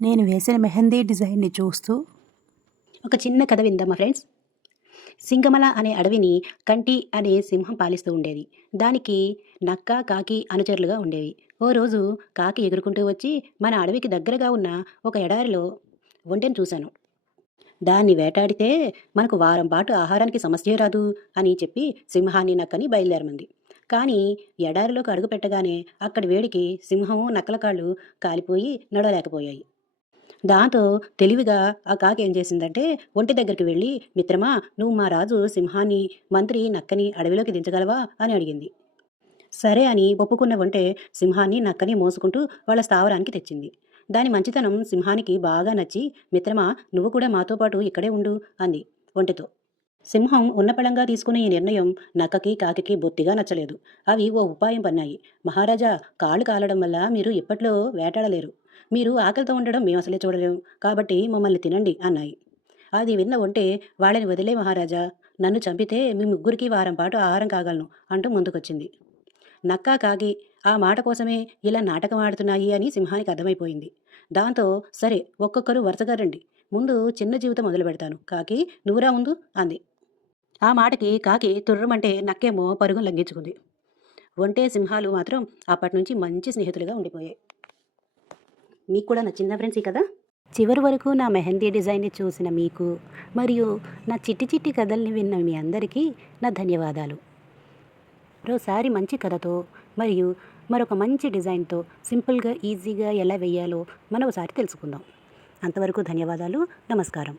నేను వేసిన మెహందీ డిజైన్‌ని చూస్తూ ఒక చిన్న కథ విందామా ఫ్రెండ్స్. సింగమల అనే అడవిని కంటి అనే సింహం పాలిస్తూ ఉండేది. దానికి నక్క, కాకి అనుచరులుగా ఉండేవి. ఓ రోజు కాకి ఎగురుకుంటూ వచ్చి మన అడవికి దగ్గరగా ఉన్న ఒక ఎడారిలో ఒంటెను చూశాను. దాన్ని వేటాడితే మనకు వారం పాటు ఆహారానికి సమస్యే రాదు అని చెప్పి సింహాన్ని, నక్కని బయలుదేరమంది. కానీ ఎడారిలోకి అడుగు పెట్టగానే అక్కడి వేడికి సింహం, నక్కల కాళ్ళు కాలిపోయి నడవలేకపోయాయి. దాంతో తెలివిగా ఆ కాకి ఏం చేసిందంటే ఒంటె దగ్గరికి వెళ్ళి, మిత్రమా, నువ్వు మా రాజు సింహాన్ని, మంత్రి నక్కని అడవిలోకి దించగలవా అని అడిగింది. సరే అని ఒప్పుకున్న ఒంటె సింహాన్ని, నక్కని మోసుకుంటూ వాళ్ళ స్థావరానికి తెచ్చింది. దాని మంచితనం సింహానికి బాగా నచ్చి, మిత్రమా, నువ్వు కూడా మాతో పాటు ఇక్కడే ఉండు అంది ఒంటెతో. సింహం ఉన్నపళంగా తీసుకున్న ఈ నిర్ణయం నక్కకి, కాకికి బొత్తిగా నచ్చలేదు. అవి ఓ ఉపాయం పన్నాయి. మహారాజా, కాళ్ళు కాలడం వల్ల మీరు ఇప్పట్లో వేటాడలేరు. మీరు ఆకలితో ఉండడం మేము అసలే చూడలేము. కాబట్టి మమ్మల్ని తినండి అన్నాయి. అది విన్న ఒంటె, వాళ్ళని వదిలే మహారాజా, నన్ను చంపితే మీ ముగ్గురికి వారం పాటు ఆహారం కాగలను అంటూ ముందుకొచ్చింది. నక్క, కాకి ఆ మాట కోసమే ఇలా నాటకం ఆడుతున్నాయి అని సింహానికి అర్థమైపోయింది. దాంతో సరే, ఒక్కొక్కరు వరుసగా రండి. ముందు చిన్న జీవితం మొదలు పెడతాను. కాకి, నువ్వురా ముందు అంది. ఆ మాటకి కాకి తుర్రుమంటే నక్కేమో పరుగును లంఘించుకుంది. ఒంటె, సింహాలు మాత్రం అప్పటినుంచి మంచి స్నేహితులుగా ఉండిపోయాయి. మీకు కూడా నచ్చిందా ఫ్రెండ్స్ ఈ కథ? చివరి వరకు నా మెహందీ డిజైన్‌ని చూసిన మీకు, మరియు నా చిట్టి చిట్టి కథల్ని విన్న మీ అందరికీ నా ధన్యవాదాలు. మరోసారి మంచి కథతో మరియు మరొక మంచి డిజైన్‌తో సింపుల్‌గా, ఈజీగా ఎలా వేయాలో మరోసారి తెలుసుకుందాం. అంతవరకు ధన్యవాదాలు. నమస్కారం.